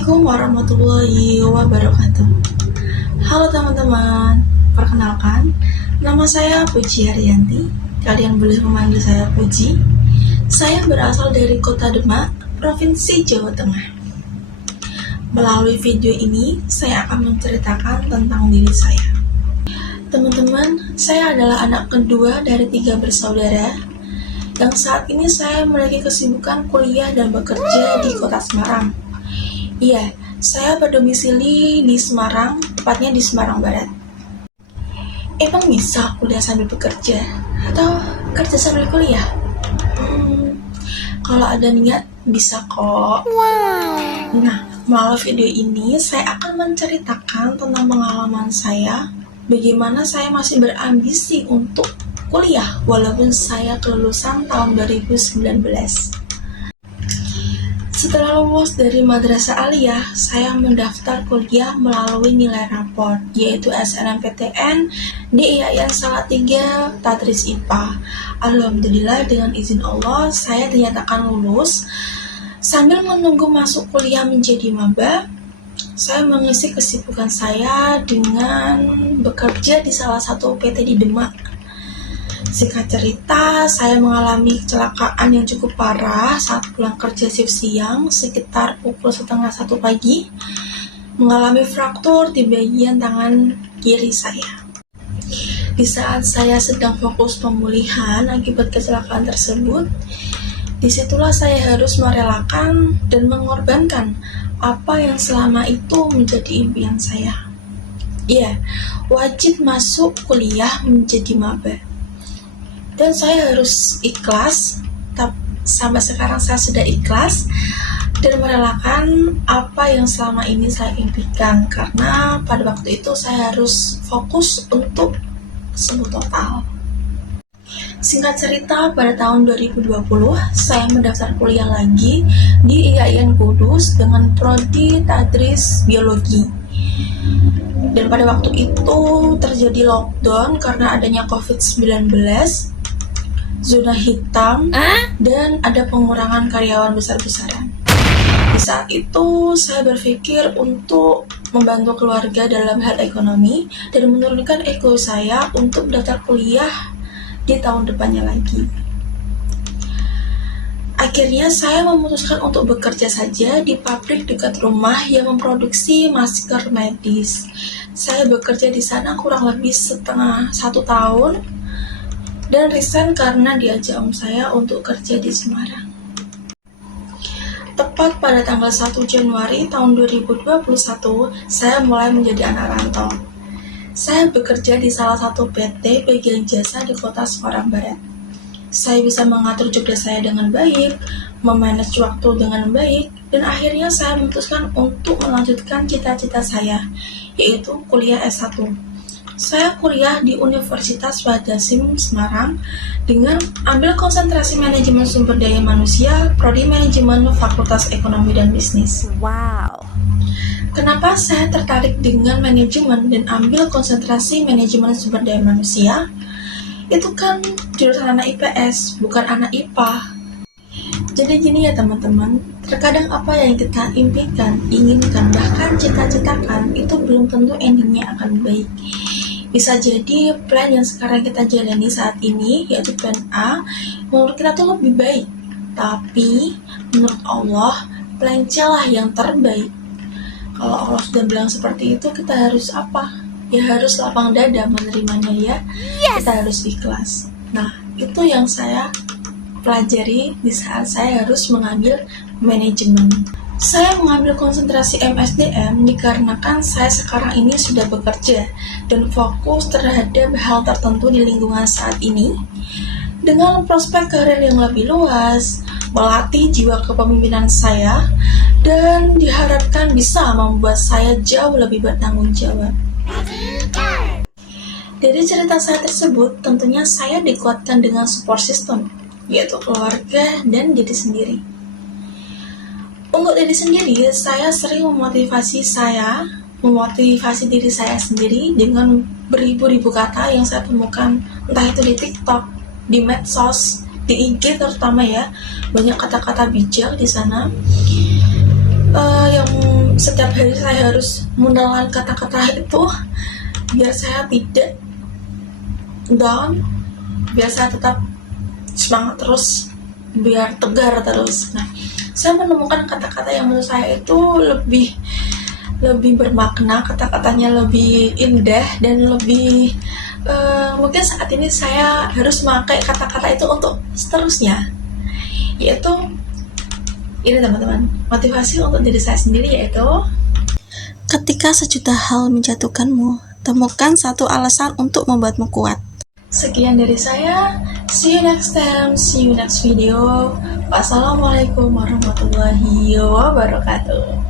Assalamualaikum warahmatullahi wabarakatuh. Halo teman-teman, perkenalkan, nama saya Puji Ariyanti. Kalian boleh memanggil saya Puji. Saya berasal dari Kota Demak, Provinsi Jawa Tengah. Melalui video ini, saya akan menceritakan tentang diri saya. Teman-teman, saya adalah anak kedua dari 3 bersaudara, yang saat ini saya memiliki kesibukan kuliah dan bekerja di Kota Semarang. Iya, saya berdomisili di Semarang, tepatnya di Semarang Barat. Emang bisa kuliah sambil bekerja? Atau kerja sambil kuliah? Kalau ada niat, bisa kok. Nah, melalui video ini, saya akan menceritakan tentang pengalaman saya, bagaimana saya masih berambisi untuk kuliah, walaupun saya kelulusan tahun 2019. Setelah lulus dari Madrasah Aliyah, saya mendaftar kuliah melalui nilai raport, yaitu SNMPTN di IAIN Salatiga Tadris IPA. Alhamdulillah dengan izin Allah, saya dinyatakan lulus. Sambil menunggu masuk kuliah menjadi maba, saya mengisi kesibukan saya dengan bekerja di salah satu PT di Demak. Singkat cerita, saya mengalami kecelakaan yang cukup parah saat pulang kerja shift siang sekitar pukul 12:30 pagi, mengalami fraktur di bagian tangan kiri saya. Di saat saya sedang fokus pemulihan akibat kecelakaan tersebut, disitulah saya harus merelakan dan mengorbankan apa yang selama itu menjadi impian saya. Iya, wajib masuk kuliah menjadi maba. Dan saya harus ikhlas, sampai sekarang saya sudah ikhlas dan merelakan apa yang selama ini saya impikan, karena pada waktu itu saya harus fokus untuk sembuh total. Singkat cerita, pada tahun 2020 saya mendaftar kuliah lagi di IAIN Kudus dengan prodi Tadris Biologi. Dan pada waktu itu terjadi lockdown karena adanya COVID-19, zona hitam, dan ada pengurangan karyawan besar-besaran. Di saat itu, saya berpikir untuk membantu keluarga dalam hal ekonomi dan menurunkan ego saya untuk daftar kuliah di tahun depannya lagi. Akhirnya, saya memutuskan untuk bekerja saja di pabrik dekat rumah yang memproduksi masker medis. Saya bekerja di sana kurang lebih setengah 1 tahun, dan resign karena diajak om saya untuk kerja di Semarang. Tepat pada tanggal 1 Januari tahun 2021, saya mulai menjadi anak rantau. Saya bekerja di salah satu PT bagian jasa di Kota Semarang Barat. Saya bisa mengatur jobdesk saya dengan baik, memanage waktu dengan baik, dan akhirnya saya memutuskan untuk melanjutkan cita-cita saya, yaitu kuliah S1. Saya kuliah di Universitas Wadasim Semarang dengan ambil konsentrasi manajemen sumber daya manusia, prodi manajemen Fakultas Ekonomi dan Bisnis. Wow. Kenapa saya tertarik dengan manajemen dan ambil konsentrasi manajemen sumber daya manusia? Itu kan jurusan anak IPS, bukan anak IPA. Jadi gini ya teman-teman, terkadang apa yang kita impikan, inginkan, bahkan cita-citakan itu belum tentu endingnya akan baik. Bisa jadi plan yang sekarang kita jalani saat ini, yaitu plan A, menurut kita tuh lebih baik. Tapi, menurut Allah, plan C lah yang terbaik. Kalau Allah sudah bilang seperti itu, kita harus apa? Ya harus lapang dada menerimanya ya. Yes. Kita harus ikhlas. Nah, itu yang saya pelajari di saat saya harus mengambil manajemen. Saya mengambil konsentrasi MSDM dikarenakan saya sekarang ini sudah bekerja dan fokus terhadap hal tertentu di lingkungan saat ini dengan prospek karir yang lebih luas, melatih jiwa kepemimpinan saya, dan diharapkan bisa membuat saya jauh lebih bertanggung jawab. Dari cerita saya tersebut, tentunya saya dikuatkan dengan support system, yaitu keluarga dan diri sendiri. Untuk diri sendiri, saya sering memotivasi diri saya sendiri dengan beribu-ribu kata yang saya temukan, entah itu di TikTok, di medsos, di IG terutama ya, banyak kata-kata bijak di sana yang setiap hari saya harus menelan kata-kata itu biar saya tidak down, biar saya tetap semangat terus, biar tegar terus. Nah, saya menemukan kata-kata yang menurut saya itu lebih bermakna, kata-katanya lebih indah dan lebih mungkin saat ini saya harus memakai kata-kata itu untuk seterusnya, yaitu ini teman-teman, motivasi untuk diri saya sendiri, yaitu ketika sejuta hal menjatuhkanmu, temukan satu alasan untuk membuatmu kuat. Sekian dari saya, see you next time, see you next video. Wassalamualaikum warahmatullahi wabarakatuh.